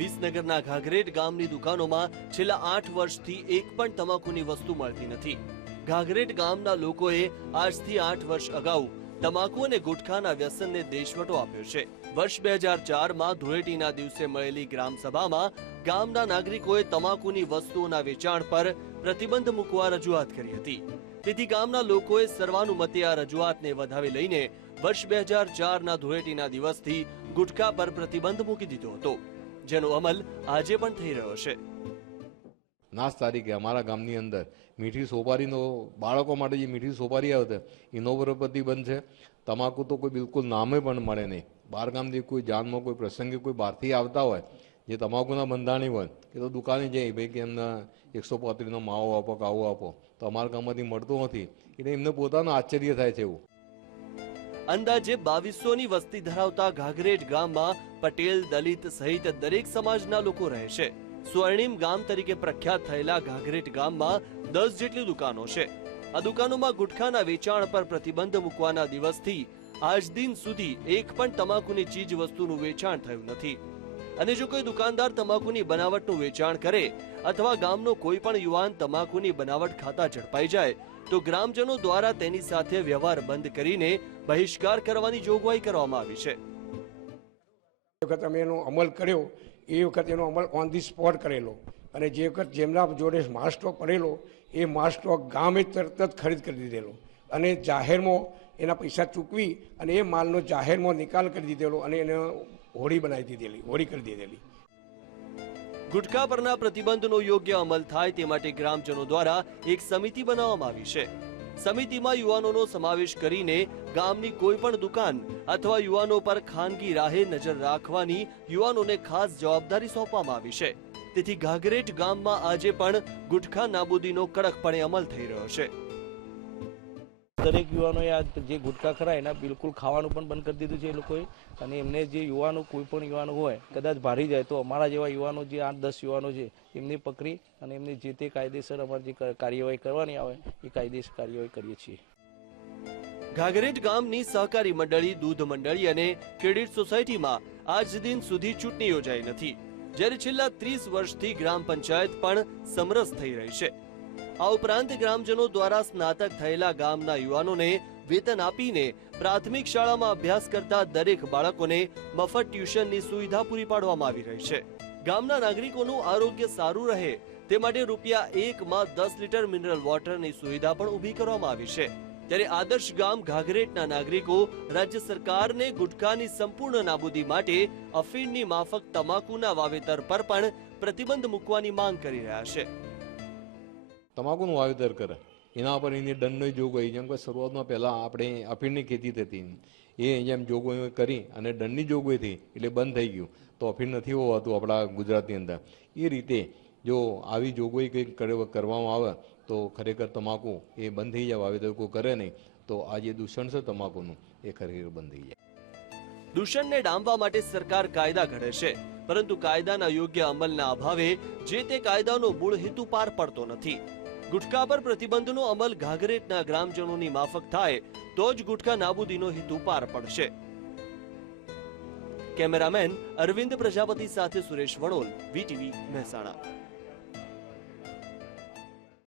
વિસનગરના ઘાઘરેટ ગામની દુકાનોમાં છેલ્લા 8 વર્ષથી એક પણ તમાકુની વસ્તુ મળતી નથી। ઘાઘરેટ ગામના લોકોએ આજથી 8 વર્ષ અગાઉ તમાકુ અને ગુટખાના વ્યસનને દેશવટો આપ્યો છે। વર્ષ 2004માં ધૂળેટીના દિવસે મળેલી ગ્રામસભામાં ગામના નાગરિકોએ તમાકુની વસ્તુઓના વેચાણ પર પ્રતિબંધ મૂકવા રજૂઆત કરી હતી। તેથી ગામના લોકોએ સર્વાનુમતે આ રજૂઆતને વધાવી લઈને વર્ષ 2004ના ધૂળેટીના દિવસથી ગુટખા પર પ્રતિબંધ મૂકી દીધો હતો, જેનો અમલ આજે પણ થઈ રહ્યો છે। 9 તારીખે અમારા ગામની અંદર મીઠી સોપારીનો બાળકો માટે જે મીઠી સોપારી આવે એનો પર પ્રતિબંધ છે। તમાકુ તો કોઈ બિલકુલ નામે પણ મળે નહીં। બહાર ગામથી કોઈ જાનમાં કોઈ પ્રસંગે કોઈ બહારથી આવતા હોય જે તમાકુના બંધાણી હોય એ તો દુકાને જાય ભાઈ કે એમને 135નો માવો આપો કાવો આપો, તો અમારા ગામમાંથી મળતો નથી એટલે એમને પોતાનું આશ્ચર્ય થાય છે। એવું અંદાજે 2200ની વસ્તી ધરાવતા ઘાઘરેટ ગામમાં પટેલ, દલિત સહિત દરેક સમાજના લોકો રહે છે। સ્વર્ણિમ ગામ તરીકે પ્રખ્યાત થયેલા ઘાઘરેટ ગામમાં 10 જેટલી દુકાનો છે। આ દુકાનોમાં ગુટખાના વેચાણ પર પ્રતિબંધ મૂકવાના દિવસથી આજ દિન સુધી એક પણ તમાકુની ચીજ વસ્તુનું વેચાણ થયું નથી। અને જો કોઈ દુકાનદાર તમાકુની બનાવટનું વેચાણ કરે અથવા ગામનો કોઈ પણ યુવાન તમાકુની બનાવટ ખાતા ઝડપાઈ જાય તો ગ્રામજનો દ્વારા તેની સાથે વ્યવહાર બંધ કરીને બહિષ્કાર કરવાની જોગવાઈ કરવામાં આવી છે। વખત અમે એનો અમલ કર્યો એ વખત એનો અમલ ઓન ધી સ્પોટ કરેલો અને જે વખત જેમના જોડે માલ સ્ટોક પડેલો એ માલ સ્ટોક ગામે તરત જ ખરીદ કરી દીધેલો અને જાહેરમાં એના પૈસા ચૂકવી અને એ માલનો જાહેરમાં નિકાલ કરી દીધેલો અને એને હોળી બનાવી દીધેલી, હોળી કરી દીધેલી। ગુટખા પરના પ્રતિબંધનો યોગ્ય અમલ થાય તે માટે ગ્રામજનો દ્વારા એક સમિતિ બનાવવામાં આવી છે। સમિતિમાં યુવાનોનો સમાવેશ કરીને ગામની કોઈ પણ દુકાન અથવા યુવાનો પર ખાનગી રાહે નજર રાખવાની યુવાનોને ખાસ જવાબદારી સોંપવામાં આવી છે। તેથી ઘાઘરેટ ગામમાં આજે પણ ગુટખા નાબૂદીનો કડકપણે અમલ થઈ રહ્યો છે। દરેક યુવાનોએ આ જે ગુટખા ખરા એના બિલકુલ ખાવાનું પણ બંધ કરી દીધું છે એ લોકોએ, અને એમને જે યુવાનો કોઈ પણ યુવાનો હોય કદાચ ભારી જાય તો અમારા જેવા યુવાનો જે 8-10 યુવાનો છે એમને પકડી અને એમને જે તે કાયદેસર અમારી જે કાર્યવાહી કરવાની આવે એ કાયદેસર કાર્યવાહી કરીએ છીએ। ઘાઘરેટ ગામની સહકારી મંડળી, દૂધ મંડળી અને ક્રેડિટ સોસાયટીમાં આજ દિન સુધી ચૂંટણી યોજાઈ નથી, જ્યારે છેલ્લા 30 વર્ષથી ગ્રામ પંચાયત પણ સમરસ થઈ રહી છે। આ ઉપરાંત ગ્રામજનો દ્વારા સ્નાતક થયેલા ગામના યુવાનોને વેતન આપીને પ્રાથમિક શાળામાં અભ્યાસ કરતા દરેક બાળકોને મફત ટ્યુશનની સુવિધા પૂરી પાડવામાં આવી રહી છે। ગામના નાગરિકોનું આરોગ્ય સારું રહે તે માટે ₹1 10 લીટર મિનરલ વોટરની સુવિધા પણ ઊભી કરવામાં આવી છે। ત્યારે આદર્શ ગામ ઘાઘરેટના નાગરિકો રાજ્ય સરકારને ગુટખાની સંપૂર્ણ નાબૂદી માટે અફીણની માફક તમાકુના વાવેતર પર પણ પ્રતિબંધ મૂકવાની માંગ કરી રહ્યા છે। તમાકુનું વાવેતર કરે એના પર એની દંડની જોગવાઈ, જેમ કે શરૂઆતમાં પહેલાં આપણે અફીણની ખેતી થતી એ જેમ જોગવાઈઓ કરી અને દંડની જોગવાઈ થઈ એટલે બંધ થઈ ગયું, તો અફીણ નથી હોવાતું આપણા ગુજરાતની અંદર। એ રીતે જો આવી જોગવાઈ કંઈક કરવામાં આવે તો ખરેખર તમાકુ એ બંધ થઈ જાય, વાવેતર કોઈ કરે નહીં તો આ જે દૂષણ છે તમાકુનું એ ખરેખર બંધ થઈ જાય। દૂષણને ડામવા માટે સરકાર કાયદા ઘડે છે, પરંતુ કાયદાના યોગ્ય અમલના અભાવે જે તે કાયદાનો મૂળ હેતુ પાર પડતો નથી। ગુટખા પર પ્રતિબંધનો અમલ ઘાઘરેટના ગ્રામજનોની માફક થાય તો જ ગુટખા નાબૂદીનો હેતુ પાર પડશે। કેમેરામેન અરવિંદ પ્રજાપતિ સાથે સુરેશ વડોલ, VTV, મહેસાણા।